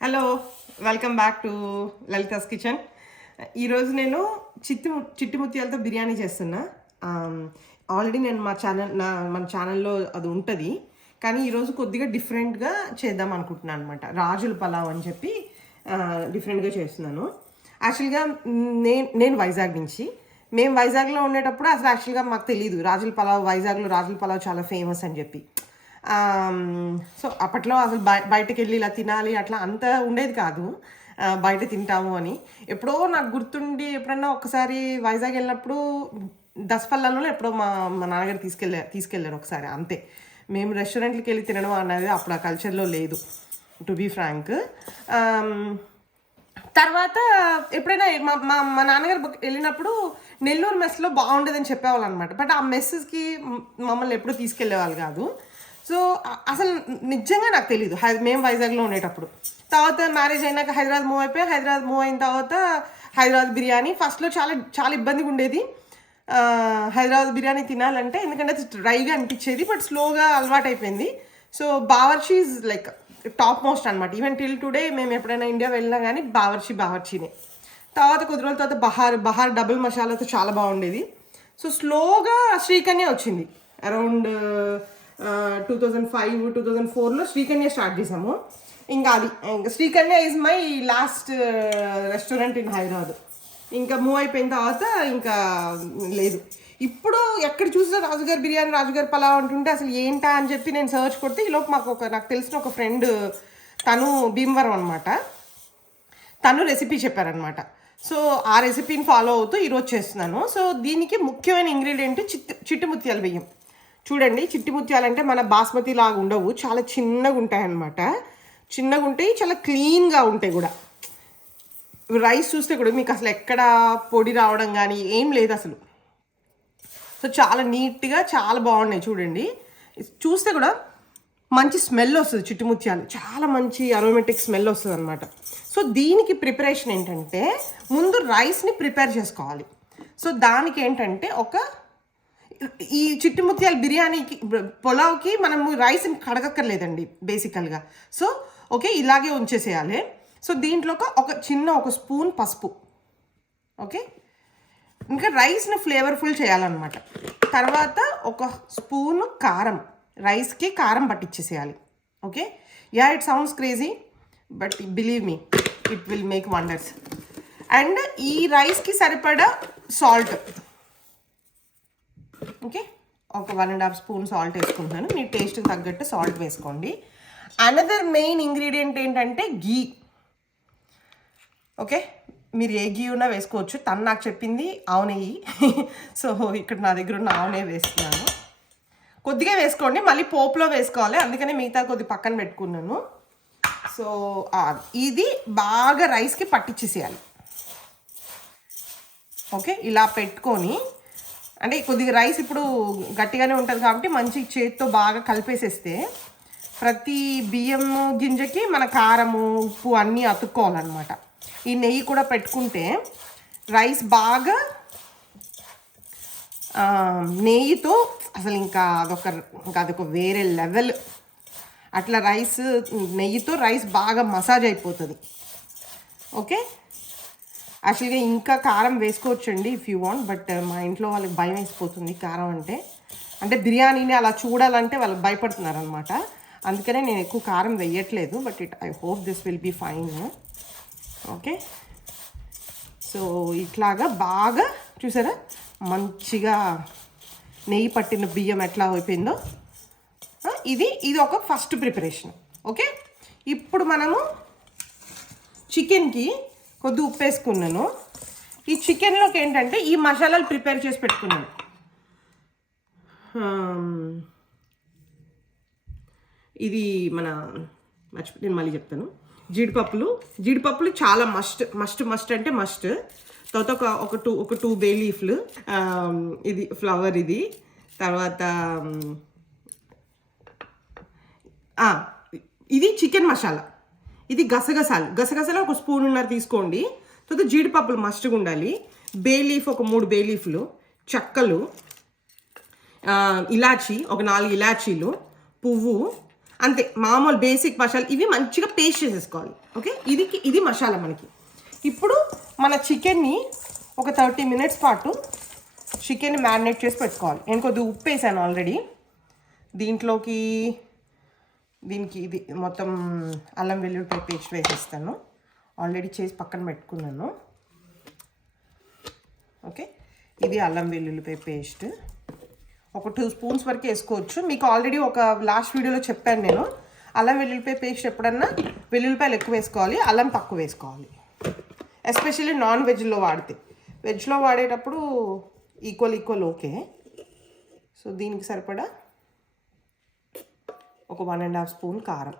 Hello, welcome back to Lalitha's kitchen. ఈరోజు నేను చిట్టి ముత్యాలతో బిర్యానీ చేస్తున్నా. ఆల్రెడీ నేను మన ఛానల్లో అది ఉంటుంది, కానీ ఈరోజు కొద్దిగా డిఫరెంట్గా చేద్దాం అనుకుంటున్నాను అనమాట. రాజుల పలావ్ అని చెప్పి డిఫరెంట్గా చేస్తున్నాను. యాక్చువల్గా నేను వైజాగ్ నుంచి, మేము వైజాగ్లో ఉండేటప్పుడు అసలు యాక్చువల్గా మాకు తెలియదు వైజాగ్లో రాజుల పలావ్ చాలా ఫేమస్ అని చెప్పి. సో అప్పట్లో అసలు బయటకు వెళ్ళి ఇలా తినాలి అట్లా అంత ఉండేది కాదు. బయట తింటాము అని ఎప్పుడో నాకు గుర్తుండి, ఎప్పుడన్నా ఒకసారి వైజాగ్ వెళ్ళినప్పుడు దసపల్లలో ఎప్పుడో మా మా నాన్నగారు తీసుకెళ్ళారు ఒకసారి, అంతే. మేము రెస్టారెంట్కి వెళ్ళి తినడం అనేది అప్పుడు ఆ కల్చర్లో లేదు, టు బీ ఫ్రాంక్. తర్వాత ఎప్పుడైనా మా నాన్నగారు వెళ్ళినప్పుడు నెల్లూరు మెస్లో బాగుండేదని చెప్పేవాళ్ళు అనమాట. బట్ ఆ మెస్సెస్కి మమ్మల్ని ఎప్పుడూ తీసుకెళ్లేవాళ్ళు కాదు. సో అసలు నిజంగా నాకు తెలీదు మేము వైజాగ్లో ఉండేటప్పుడు. తర్వాత మ్యారేజ్ అయినాక హైదరాబాద్ మూవ్ అయిన తర్వాత హైదరాబాద్ బిర్యానీ ఫస్ట్లో చాలా చాలా ఇబ్బందిగా ఉండేది. హైదరాబాద్ బిర్యానీ తినాలంటే, ఎందుకంటే అది డ్రైగా అనిపించేది, బట్ స్లోగా అలవాటు అయిపోయింది. So Bawarchi is like top most అనమాట. ఈవెన్ టిల్ టుడే మేము ఎప్పుడైనా ఇండియా వెళ్ళినా కానీ బావర్చినే. తర్వాత కొద్ది రోజుల తర్వాత బహార్ డబుల్ మసాలాతో చాలా బాగుండేది. సో స్లోగా శ్రీకన్య వచ్చింది. అరౌండ్ 2005-2004లో శ్రీకన్య స్టార్ట్ చేసాము. ఇంకా Srikanya is my last restaurant in Hyderabad. ఇంకా మూవ్ అయిపోయిన తర్వాత ఇంకా లేదు. ఇప్పుడు ఎక్కడ చూసినా రాజుగారి బిర్యానీ, రాజుగారి పలావ్ అంటుంటే అసలు ఏంటా అని చెప్పి నేను సర్చ్ కొడితే ఈలోపు నాకు తెలిసిన ఒక ఫ్రెండ్, తను భీమవరం అనమాట, తను రెసిపీ చెప్పారనమాట. సో ఆ రెసిపీని ఫాలో అవుతూ ఈరోజు చేస్తున్నాను. సో దీనికి ముఖ్యమైన ఇంగ్రీడియంట్ చిట్టి ముత్యాల బియ్యం. చూడండి, చిట్టి ముత్యాలు అంటే మన బాస్మతి లాగా ఉండవు, చాలా చిన్నగా ఉంటాయి అన్నమాట. చిన్నగా ఉంటాయి, చాలా క్లీన్గా ఉంటాయి కూడా. రైస్ చూస్తే కూడా మీకు అసలు ఎక్కడ పొడి రావడం కానీ ఏం లేదు అసలు. సో చాలా నీట్గా చాలా బాగున్నాయి. చూడండి, చూస్తే కూడా మంచి స్మెల్ వస్తుంది. చిట్టి ముత్యాలు చాలా మంచి అరోమేటిక్ స్మెల్ వస్తుంది అనమాట. సో దీనికి ప్రిపరేషన్ ఏంటంటే, ముందు రైస్ని ప్రిపేర్ చేసుకోవాలి. సో దానికి ఏంటంటే, ఈ చిట్టి ముత్యాల బిర్యానీకి పులావ్కి మనము రైస్ని కడగక్కర్లేదండి బేసికల్గా. సో ఓకే, ఇలాగే ఉంచేసేయాలి. సో దీంట్లో ఒక స్పూన్ పసుపు, ఓకే, ఇంకా రైస్ని ఫ్లేవర్ఫుల్ చేయాలన్నమాట. తర్వాత ఒక స్పూను కారం, రైస్కి కారం పట్టించేసేయాలి. Okay, it sounds crazy, but believe me, it will make wonders. And ఈ రైస్కి సరిపడా సాల్ట్, ఓకే, ఒక 1.5 స్పూన్ సాల్ట్ వేసుకుంటున్నాను. మీ టేస్ట్కి తగ్గట్టు సాల్ట్ వేసుకోండి. అనదర్ మెయిన్ ఇంగ్రీడియంట్ ఏంటంటే గీ. ఓకే, మీరు ఏ గీ ఉన్నా వేసుకోవచ్చు. తను నాకు చెప్పింది ఆవు నెయ్యి. సో ఇక్కడ నా దగ్గర ఉన్న ఆవు నెయ్యి వేస్తున్నాను. కొద్దిగా వేసుకోండి, మళ్ళీ పోపులో వేసుకోవాలి, అందుకనే మిగతా కొద్ది పక్కన పెట్టుకున్నాను. సో ఇది బాగా రైస్కి పట్టించేసేయాలి. ఓకే, ఇలా పెట్టుకొని, అంటే కొద్దిగా రైస్ ఇప్పుడు గట్టిగానే ఉంటుంది కాబట్టి మంచి చేతితో బాగా కలిపేసేస్తే ప్రతి బియ్యం గింజకి మన కారము, ఉప్పు అన్నీ అతుక్కోవాలన్నమాట. ఈ నెయ్యి కూడా పెట్టుకుంటే రైస్ బాగా నెయ్యితో అసలు ఇంకా అదొక వేరే లెవెల్. అట్లా నెయ్యితో రైస్ బాగా మసాజ్ అయిపోతుంది. ఓకే, యాక్చువల్గా ఇంకా కారం వేసుకోవచ్చండి ఇఫ్ యూ వాంట్, బట్ మా ఇంట్లో వాళ్ళకి భయం వేసిపోతుంది కారం అంటే బిర్యానీని అలా చూడాలంటే వాళ్ళకి భయపడుతున్నారు అనమాట. అందుకనే నేను ఎక్కువ కారం వేయట్లేదు. But I hope this will be fine. Okay, so ఇట్లాగా బాగా చూసారా, మంచిగా నెయ్యి పట్టిన బియ్యం ఎట్లా అయిపోయిందో. ఇది ఒక ఫస్ట్ ప్రిపరేషన్. ఓకే, ఇప్పుడు మనము చికెన్కి కొద్ది ఉప్పు వేసుకున్నాను. ఈ చికెన్లోకి ఏంటంటే ఈ మసాలాలు ప్రిపేర్ చేసి పెట్టుకున్నాను. ఇది నేను మళ్ళీ చెప్తాను. జీడిపప్పులు చాలా మస్ట్ అంటే మస్ట్. తర్వాత ఒక టూ బే లీఫ్లు, ఇది ఫ్లవర్, ఇది తర్వాత ఇది చికెన్ మసాలా, ఇది గసగసాలు ఒక స్పూన్ తీసుకోండి. తర్వాత జీడిపప్పులు మస్ట్గా ఉండాలి. బే లీఫ్ ఒక 3 బే లీఫ్లు, చెక్కలు, ఇలాచీ ఒక 4 ఇలాచీలు, పువ్వు, అంతే మామూలు బేసిక్ మసాలా. ఇవి మంచిగా పేస్ట్ చేసేసుకోవాలి. ఓకే, ఇది మసాలా మనకి. ఇప్పుడు మన చికెన్ని ఒక 30 మినిట్స్ పాటు చికెన్ని మ్యారినేట్ చేసి పెట్టుకోవాలి. నేను కొద్దిగా ఉప్పు వేసాను ఆల్రెడీ. దీనికి ఇది మొత్తం అల్లం వెల్లుల్లిపాయ పేస్ట్ వేసేస్తాను. ఆల్రెడీ చేసి పక్కన పెట్టుకున్నాను. ఓకే, ఇది అల్లం వెల్లుల్లిపాయ పేస్ట్ ఒక 2 స్పూన్స్ వరకు వేసుకోవచ్చు. మీకు ఆల్రెడీ ఒక లాస్ట్ వీడియోలో చెప్పాను నేను. అల్లం వెల్లుల్లిపాయ పేస్ట్ ఎప్పుడన్నా వెల్లుల్లిపాయలు ఎక్కువ వేసుకోవాలి, అల్లం తక్కువ వేసుకోవాలి. ఎస్పెషల్లీ నాన్ వెజ్లో వాడితే. వెజ్లో వాడేటప్పుడు ఈక్వల్ ఓకే. సో దీనికి సరిపడా ఒక 1.5 స్పూన్ కారం.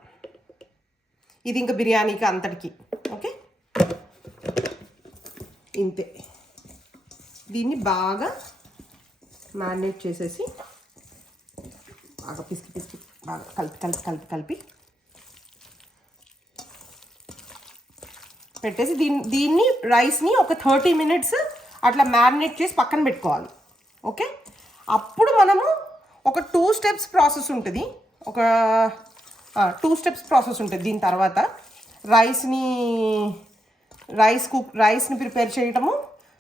ఇది ఇంకా బిర్యానీకి అంతటికి. ఓకే, ఇంతే. దీన్ని బాగా మ్యారినేట్ చేసేసి బాగా పిసికి బాగా కలిపి పెట్టేసి దీన్ని రైస్ని ఒక 30 మినిట్స్ అట్లా మ్యారినేట్ చేసి పక్కన పెట్టుకోవాలి. ఓకే, అప్పుడు మనము ఒక 2 స్టెప్స్ ప్రాసెస్ ఉంటుంది. ఒక 2 స్టెప్స్ ప్రాసెస్ ఉంటుంది. దీని తర్వాత రైస్ని ప్రిపేర్ చేయడము,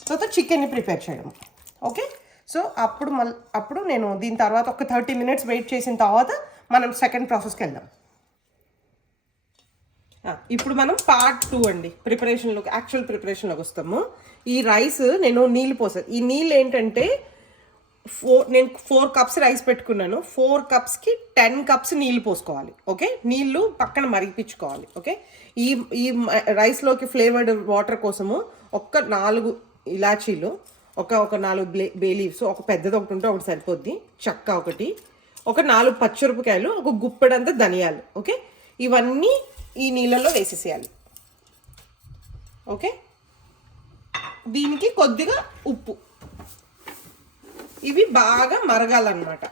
తర్వాత చికెన్ని ప్రిపేర్ చేయడము. ఓకే, సో అప్పుడు నేను దీని తర్వాత ఒక 30 మినిట్స్ వెయిట్ చేసిన తర్వాత మనం సెకండ్ ప్రాసెస్కి వెళ్దాం. ఇప్పుడు మనం పార్ట్ 2 అండి, యాక్చువల్ ప్రిపరేషన్లోకి వస్తాము. ఈ రైస్ నేను నీళ్ళు పోసాను. ఈ నీళ్ళు ఏంటంటే నేను 4 కప్స్ రైస్ పెట్టుకున్నాను. 4 కప్స్కి 10 కప్స్ నీళ్ళు పోసుకోవాలి. ఓకే, నీళ్ళు పక్కన మరిగించుకోవాలి. ఓకే, ఈ రైస్లోకి ఫ్లేవర్డ్ వాటర్ కోసము ఒక 4 ఇలాచీలు, ఒక 4 బే లీవ్స్, ఒక పెద్దది ఒకటి ఉంటే ఒకటి సరిపోద్ది, చెక్క ఒకటి, ఒక 4 పచ్చిమిరపకాయలు, ఒక గుప్పెడంతా ధనియాలు. ఓకే, ఇవన్నీ ఈ నీళ్ళల్లో వేసేసేయాలి. ఓకే, దీనికి కొద్దిగా ఉప్పు. ఇవి బాగా మరగాలన్నమాట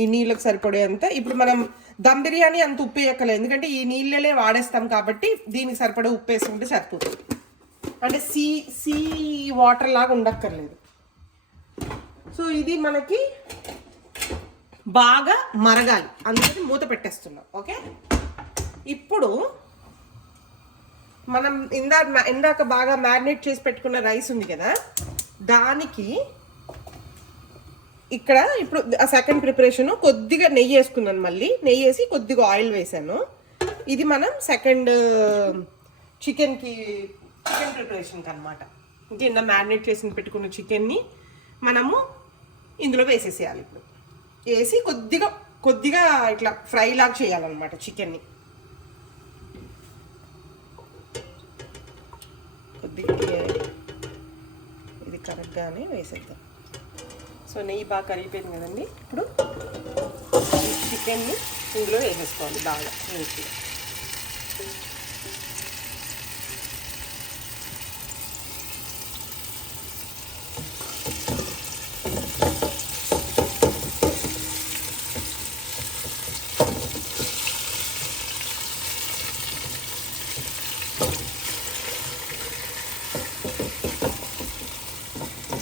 ఈ నీళ్ళకి సరిపడేంత. ఇప్పుడు మనం దమ్ బిర్యానీ అంత ఉప్పు వేయక్కలేదు, ఎందుకంటే ఈ నీళ్ళలే వాడేస్తాం కాబట్టి దీనికి సరిపడే ఉప్పు వేసుకుంటే సరిపోతుంది. అంటే సీ వాటర్ లాగా ఉండక్కర్లేదు. సో ఇది మనకి బాగా మరగాలి, అందుకని మూత పెట్టేస్తున్నాం. ఓకే, ఇప్పుడు మనం ఇందాక బాగా మ్యారినేట్ చేసి పెట్టుకున్న రైస్ ఉంది కదా, దానికి ఇప్పుడు ఆ సెకండ్ ప్రిపరేషన్ కొద్దిగా నెయ్యి వేసుకున్నాను. మళ్ళీ నెయ్యి వేసి కొద్దిగా ఆయిల్ వేసాను. ఇది మనం సెకండ్ చికెన్ ప్రిపరేషన్కి అనమాట. ఇంకేందా మ్యారినేట్ చేసి పెట్టుకున్న చికెన్ని మనము ఇందులో వేసేసేయాలి. ఇప్పుడు వేసి కొద్దిగా ఇట్లా ఫ్రై లాగా చేయాలన్నమాట చికెన్ని. కొద్దిగా ఇది కరెక్ట్గానే వేసేద్దాం. సో నెయ్యి బాగా కరిగిపోయింది కదండి. ఇప్పుడు చికెన్ని ఇందులో వేసేసుకోవాలి బాగా నీట్గా.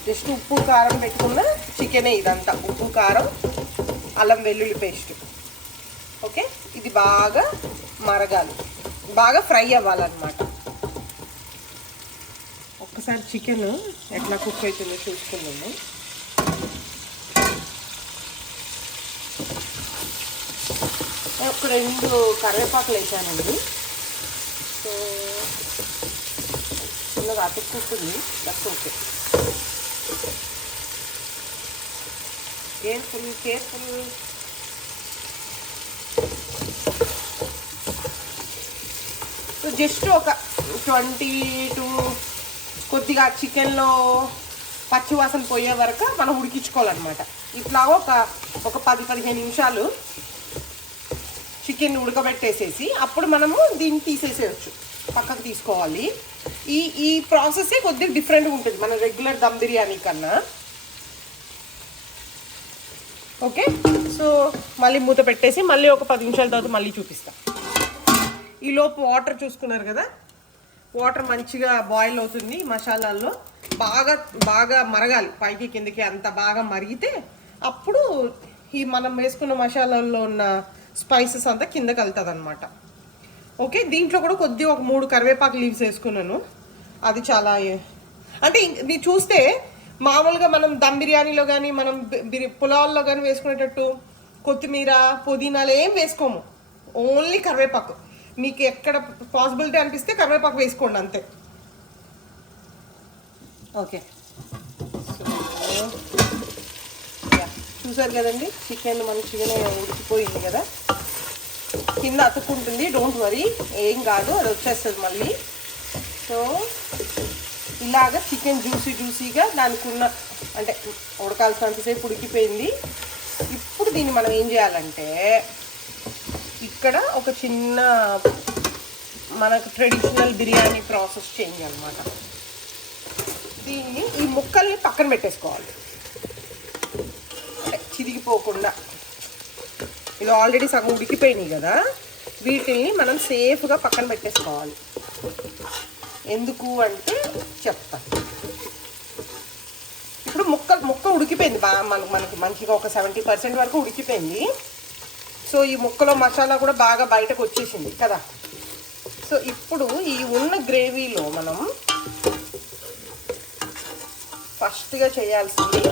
జస్ట్ ఉప్పు కారం పెట్టుకున్న చికెనే ఇదంతా. ఉప్పు కారం అల్లం వెల్లుల్లి పేస్ట్. ఓకే, ఇది బాగా మరగాలి, బాగా ఫ్రై అవ్వాలన్నమాట. ఒక్కసారి చికెన్ ఎట్లా కుక్ అవుతుందో చూసుకున్నాము. ఒక 2 కరివేపాకులు వేసానండి. సో చిన్నగా అతుక్కుంటుంది, that's okay. Careful. So just ఒక 22 కొద్దిగా చికెన్లో పచ్చివాసన పోయే వరకు మనం ఉడికించుకోవాలన్నమాట. ఇట్లా ఒక 10-15 నిమిషాలు చికెన్ ఉడకబెట్టేసేసి అప్పుడు మనము దీన్ని తీసేసేయచ్చు, పక్కకు తీసుకోవాలి. ఈ ప్రాసెసే కొద్దిగా డిఫరెంట్గా ఉంటుంది మన రెగ్యులర్ దమ్ బిర్యానీ కన్నా. ఓకే, సో మళ్ళీ మూత పెట్టేసి మళ్ళీ ఒక 10 నిమిషాల తర్వాత మళ్ళీ చూపిస్తా. ఈలోపు వాటర్ చూసుకున్నారు కదా, వాటర్ మంచిగా బాయిల్ అవుతుంది మసాలాల్లో. బాగా మరగాలి, పైకి కిందకి అంత బాగా మరిగితే అప్పుడు ఈ మనం వేసుకున్న మసాలాల్లో ఉన్న స్పైసెస్ అంతా కింద కలుతుంది అనమాట. ఓకే, దీంట్లో కూడా కొద్దిగా ఒక 3 కరివేపాకు లీవ్స్ వేసుకున్నాను. అది చాలా అంటే మీరు చూస్తే మామూలుగా మనం దమ్ బిర్యానీలో కానీ మనం పులావ్లో కానీ వేసుకునేటట్టు కొత్తిమీర పుదీనాలు ఏం వేసుకోము, ఓన్లీ కరివేపాకు. మీకు ఎక్కడ పాసిబిలిటీ అనిపిస్తే కరివేపాకు వేసుకోండి అంతే. ఓకే, చూసారు కదండి, చికెన్ మంచిగానే ఉడికిపోయింది కదా, కింద అతుక్కుంటుంది. డోంట్ వరీ, ఏం కాదు, అది వచ్చేస్తుంది మళ్ళీ. సో ఇలాగ చికెన్ జ్యూసీగా దానికి ఉన్న అంటే ఉడకాల్సినంతసేపు ఉడికిపోయింది. ఇప్పుడు దీన్ని మనం ఏం చేయాలంటే ఇక్కడ ఒక చిన్న మనకు ట్రెడిషనల్ బిర్యానీ ప్రాసెస్ చేంజ్ అనమాట. దీన్ని ఈ ముక్కల్ని పక్కన పెట్టేసుకోవాలి అంటే చిరిగిపోకుండా. ఇది ఆల్రెడీ సగం ఉడికిపోయినాయి కదా, వీటిని మనం సేఫ్గా పక్కన పెట్టేసుకోవాలి. ఎందుకు అంటే చెప్తా. ఇప్పుడు ముక్క ఉడికిపోయింది బాగా, మనకి మంచిగా ఒక 70% వరకు ఉడికిపోయింది. సో ఈ ముక్కలో మసాలా కూడా బాగా బయటకు వచ్చేసింది కదా. సో ఇప్పుడు ఈ ఉన్న గ్రేవీలో మనం ఫస్ట్గా చేయాల్సింది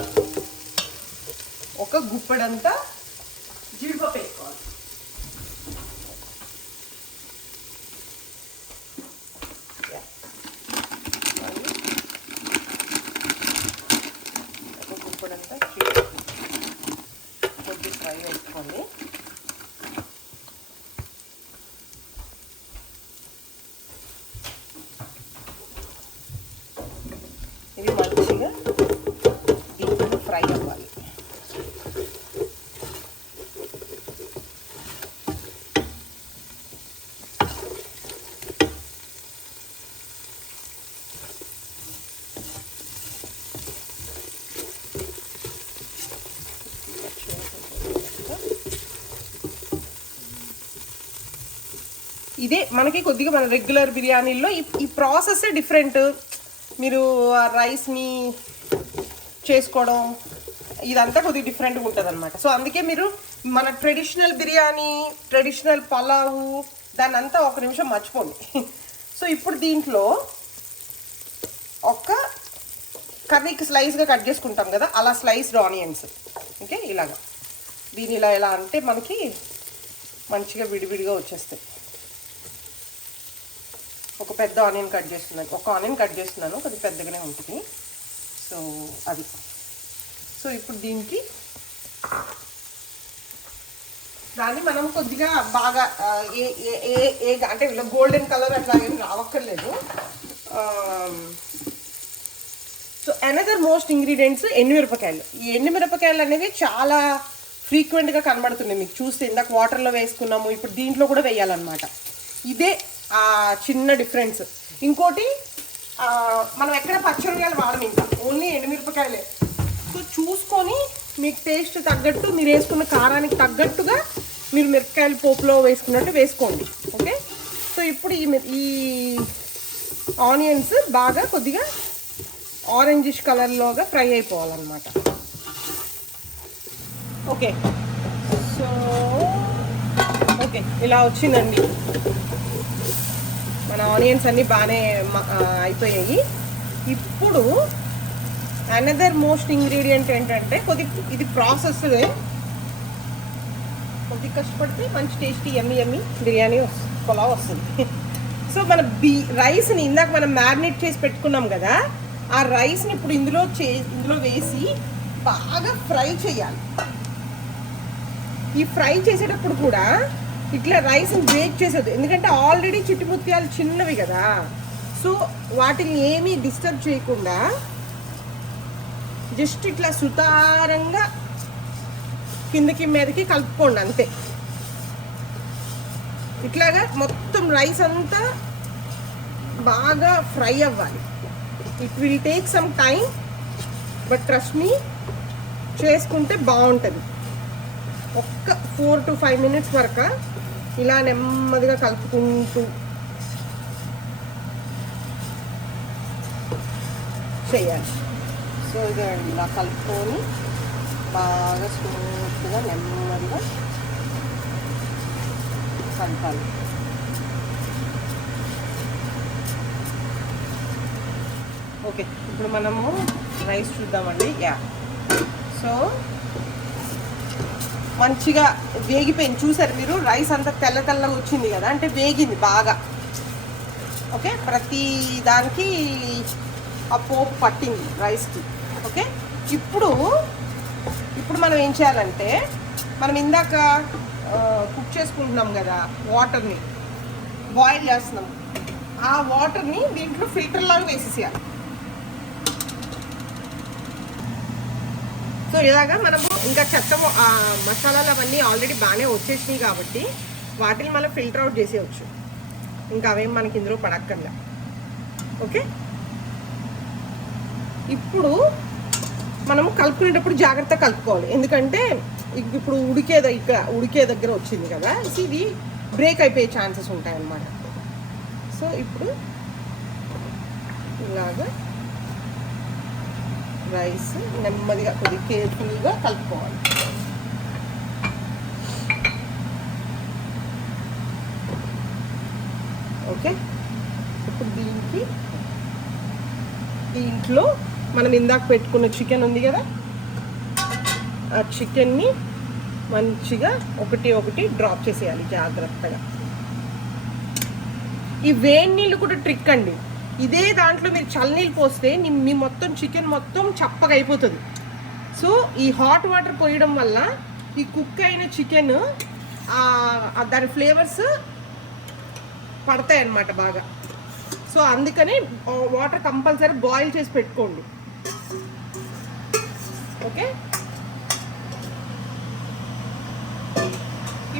ఒక గుప్పెడంతా జీడిపప్పు వేసుకోవాలి. ఒక గుప్పెడంతా జీడిపప్పు కొద్ది ఫ్రై వేసుకోండి. ఇది మంచిగా దీంట్లో ఫ్రై అవ్వాలి. ఇదే మనకి కొద్దిగా మన రెగ్యులర్ బిర్యానీల్లో ఈ ప్రాసెస్సే డిఫరెంట్. మీరు రైస్ని చేసుకోవడం ఇదంతా కొద్దిగా డిఫరెంట్గా ఉంటుంది అనమాట. సో అందుకే మీరు మన ట్రెడిషనల్ బిర్యానీ, ట్రెడిషనల్ పలావు దాన్ని అంతా ఒక నిమిషం మర్చిపోండి. సో ఇప్పుడు దీంట్లో ఒక కర్రీకి స్లైస్గా కట్ చేసుకుంటాం కదా, అలా స్లైస్డ్ ఆనియన్స్. ఓకే, ఇలాగా దీని ఇలా అంటే మనకి మంచిగా విడివిడిగా వచ్చేస్తాయి. ఒక పెద్ద ఆనియన్ కట్ చేస్తున్నాను, ఒక ఆనియన్ కట్ చేస్తున్నాను, కొద్దిగా పెద్దగానే ఉంటుంది. సో అది. సో ఇప్పుడు దీనికి దాన్ని మనం కొద్దిగా బాగా అంటే గోల్డెన్ కలర్ అట్లా ఏం రావక్కర్లేదు. సో అనదర్ మోస్ట్ ఇంగ్రీడియంట్స్ ఎండుమిరపకాయలు. ఈ ఎండుమిరపకాయలు అనేవి చాలా ఫ్రీక్వెంట్గా కనబడుతున్నాయి మీకు చూస్తే. ఇందాక వాటర్లో వేసుకున్నాము, ఇప్పుడు దీంట్లో కూడా వేయాలన్నమాట. ఇదే చిన్న డిఫరెన్స్. ఇంకోటి, మనం ఎక్కడ పచ్చిమిరపకాయలు వాడము, ఇంకా ఓన్లీ ఎండుమిరపకాయలే. సో చూసుకొని మీకు టేస్ట్ తగ్గట్టు, మీరు వేసుకున్న కారానికి తగ్గట్టుగా మీరు మిరపకాయలు పోపులో వేసుకున్నట్టు వేసుకోండి. ఓకే, సో ఇప్పుడు ఈ ఆనియన్స్ బాగా కొద్దిగా ఆరెంజిష్ కలర్లోగా ఫ్రై అయిపోవాలన్నమాట. ఓకే, సో ఓకే ఇలా వచ్చిందండి. మన ఆనియన్స్ అన్నీ బాగానే అయిపోయాయి. ఇప్పుడు అనదర్ మోస్ట్ ఇంగ్రీడియంట్ ఏంటంటే ఇది ప్రాసెస్దే. కొద్ది కష్టపడితే మంచి టేస్టీ ఎమ్మి బిర్యానీ పులావ్ వస్తుంది. సో మన రైస్ని ఇందాక మనం మ్యారినేట్ చేసి పెట్టుకున్నాం కదా, ఆ రైస్ని ఇప్పుడు ఇందులో వేసి బాగా ఫ్రై చేయాలి. ఈ ఫ్రై చేసేటప్పుడు కూడా ఇట్లా రైస్ని బ్రేక్ చేసేది, ఎందుకంటే ఆల్రెడీ చిట్టుముత్యాలు చిన్నవి కదా. సో వాటిని ఏమీ డిస్టర్బ్ చేయకుండా జస్ట్ ఇట్లా సుతారంగా కిందకి మీదకి కలుపుకోండి అంతే. ఇట్లాగా మొత్తం రైస్ అంతా బాగా ఫ్రై అవ్వాలి. It will take some time, but trust me, చేసుకుంటే బాగుంటుంది. ఒక్క 4 to 5 minutes వరకు ఇలా నెమ్మదిగా కలుపుకుంటూ చేయాలి. సో ఇదండి ఇలా కలుపుకొని బాగా స్మూత్గా నెమ్మదిగా కలపాలి. ఓకే, ఇప్పుడు మనము రైస్ చూద్దామండి. సో మంచిగా వేగిపోయింది, చూసారు మీరు? రైస్ అంతా తెల్ల తెల్లగా వచ్చింది కదా, అంటే వేగింది బాగా. ఓకే, ప్రతి దానికి ఆ పోపు పట్టింది రైస్కి. ఓకే, ఇప్పుడు మనం ఏం చేయాలంటే, మనం ఇందాక కుక్ చేసుకుంటున్నాం కదా, వాటర్ని బాయిల్ చేస్తున్నాం, ఆ వాటర్ని దీంట్లో ఫిల్టర్ లాగా వేసేసేయాలి. సో ఇలాగా మనము ఇంకా చెత్త మసాలాలు అవన్నీ ఆల్రెడీ బాగానే వచ్చేసినాయి కాబట్టి వాటిని మనం ఫిల్టర్ అవుట్ చేసేయచ్చు. ఇంకా అవేం మనకి ఇందులో పడక్కర్లే. ఓకే, ఇప్పుడు మనము కలుపుకునేటప్పుడు జాగ్రత్తగా కలుపుకోవాలి, ఎందుకంటే ఇప్పుడు ఉడికే దగ్గర వచ్చింది కదా, ఇది బ్రేక్ అయిపోయే ఛాన్సెస్ ఉంటాయి అన్నమాట. సో ఇప్పుడు ఇలాగా రైస్ నెమ్మదిగా కొద్దిగా కేర్ఫుల్గా కలుపుకోవాలి. ఓకే, ఇప్పుడు దీంట్లో మనం ఇందాక పెట్టుకున్న చికెన్ ఉంది కదా, ఆ చికెన్ని మంచిగా ఒకటి డ్రాప్ చేసేయాలి జాగ్రత్తగా. ఈ వేడి నీళ్ళు కూడా ట్రిక్ అండి. ఇదే దాంట్లో మీరు చల్లనీళ్ళు పోస్తే మీ మొత్తం చికెన్ మొత్తం చప్పగా అయిపోతుంది. సో ఈ హాట్ వాటర్ పోయడం వల్ల ఈ కుక్ అయిన చికెన్ దాని ఫ్లేవర్స్ పడతాయి అన్నమాట బాగా. సో అందుకని వాటర్ కంపల్సరీ బాయిల్ చేసి పెట్టుకోండి. ఓకే,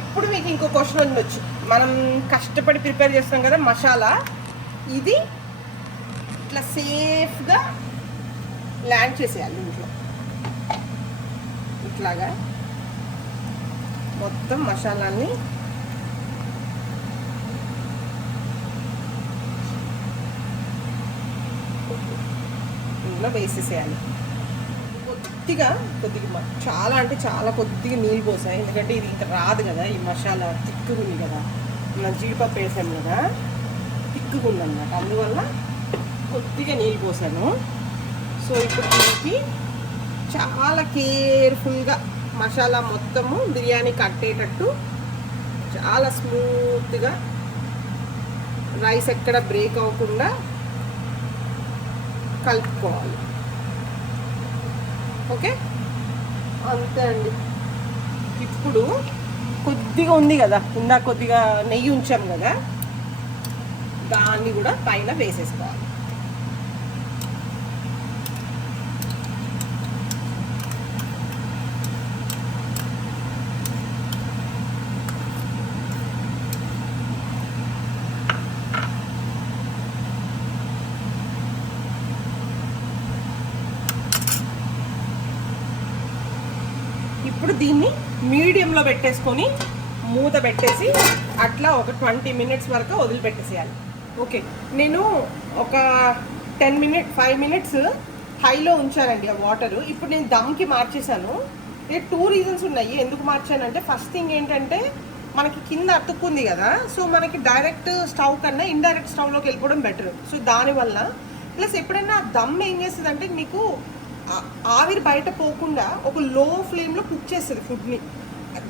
ఇప్పుడు మీకు ఇంకో క్వశ్చన్ ఉండొచ్చు, మనం కష్టపడి ప్రిపేర్ చేస్తాం కదా మసాలా, ఇది ఇట్లా సేఫ్గా ల్యాండ్ చేసేయాలి ఇంట్లో. ఇట్లాగా మొత్తం మసాలాన్ని ఇందులో వేసేసేయాలి. కొద్దిగా చాలా అంటే చాలా కొద్దిగా నీళ్ళు పోసాయి, ఎందుకంటే ఇది ఇంకా రాదు కదా, ఈ మసాలా తిక్కుగా ఉంది కదా, మన జీడిపప్పు వేసాము కదా, తిక్కుగా ఉందన్నమాట, అందువల్ల కొద్దిగా నీళ్ళు పోసాను. సో ఇప్పుడు దీనికి చాలా కేర్ఫుల్గా మసాలా మొత్తము బిర్యానీ కట్టేటట్టు చాలా స్మూత్గా, రైస్ ఎక్కడ బ్రేక్ అవ్వకుండా కలుపుకోవాలి. ఓకే, అంతే అండి. ఇప్పుడు కొద్దిగా ఉంది కదా, ఇందాక కొద్దిగా నెయ్యి ఉంచాం కదా, దాన్ని కూడా పైన వేసేసుకోవాలి. ఇప్పుడు దీన్ని మీడియంలో పెట్టేసుకొని మూత పెట్టేసి అట్లా ఒక 20 మినిట్స్ వరకు వదిలిపెట్టేసేయాలి. ఓకే, నేను ఒక 5 మినిట్స్ హైలో ఉంచానండి ఆ వాటరు. ఇప్పుడు నేను దమ్కి మార్చేసాను. 2 రీజన్స్ ఉన్నాయి ఎందుకు మార్చానంటే, ఫస్ట్ థింగ్ ఏంటంటే మనకి కింద అతుక్కుంది కదా, సో మనకి డైరెక్ట్ స్టవ్ కన్నా ఇండైరెక్ట్ స్టవ్లోకి వెళ్ళిపోవడం బెటర్. సో దానివల్ల ప్లస్ ఎప్పుడైనా దమ్ ఏం చేస్తుంది అంటే మీకు ఆవిరి బయట పోకుండా ఒక లో ఫ్లేమ్లో కుక్ చేస్తుంది ఫుడ్ని.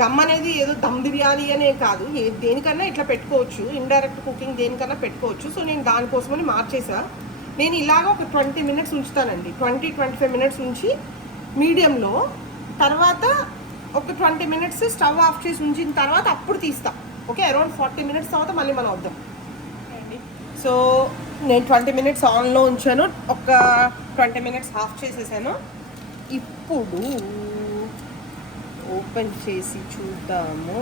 దమ్ అనేది ఏదో దమ్ బిర్యానీ అనే కాదు, దేనికన్నా ఇట్లా పెట్టుకోవచ్చు, ఇండైరెక్ట్ కుకింగ్ దేనికన్నా పెట్టుకోవచ్చు. సో నేను దానికోసమని మార్చేసా. నేను ఇలాగ ఒక 20 మినిట్స్ ఉంచుతానండి, 20-25 మినిట్స్ ఉంచి మీడియంలో, తర్వాత ఒక 20 మినిట్స్ స్టవ్ ఆఫ్ చేసి ఉంచిన తర్వాత అప్పుడు తీస్తా. ఓకే, అరౌండ్ 40 మినిట్స్ తర్వాత మళ్ళీ మనం వద్దాం. సో నేను 20 మినిట్స్ ఆన్లో ఉంచాను, ఒక 20 మినిట్స్ ఆఫ్ చేసేసాను. ఇప్పుడు ఓపెన్ చేసి చూద్దాము.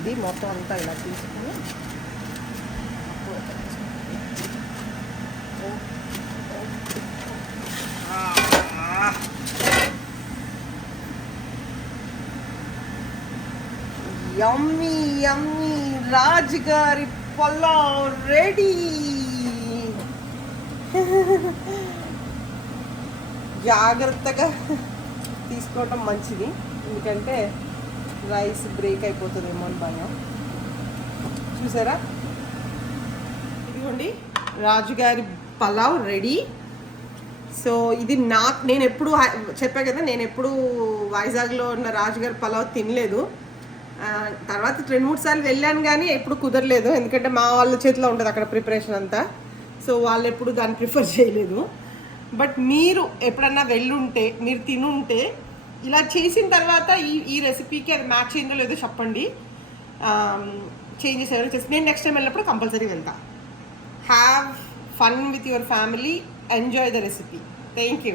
ఇది మొత్తం అంతా ఇలా తీసుకుని యమ్మీ యమ్మీ రాజుగారి పులావ్ రెడీ. జాగ్రత్తగా తీసుకోవటం మంచిది, ఎందుకంటే రైస్ బ్రేక్ అయిపోతుందేమో అని భయం. చూసారా, ఇదిగోండి రాజుగారి పలావ్ రెడీ. సో ఇది నేను ఎప్పుడు చెప్పా కదా, నేను ఎప్పుడు వైజాగ్లో ఉన్న రాజుగారి పలావ్ తినలేదు. తర్వాత 2-3 సార్లు వెళ్ళాను కానీ ఎప్పుడు కుదరలేదు, ఎందుకంటే మా వాళ్ళ చేతిలో ఉంటుంది అక్కడ ప్రిపరేషన్ అంతా. సో వాళ్ళు ఎప్పుడు దాన్ని ప్రిఫర్ చేయలేదు. బట్ మీరు ఎప్పుడన్నా వెళ్ళుంటే, మీరు తినుంటే, ఇలా చేసిన తర్వాత ఈ రెసిపీకి అది మ్యాచ్ అయిందో లేదో చెప్పండి. చేంజెస్ ఎవరు చేసి నేను నెక్స్ట్ టైం వెళ్ళినప్పుడు కంపల్సరీ వెళ్తా. Have fun with your family, enjoy the recipe. Thank you.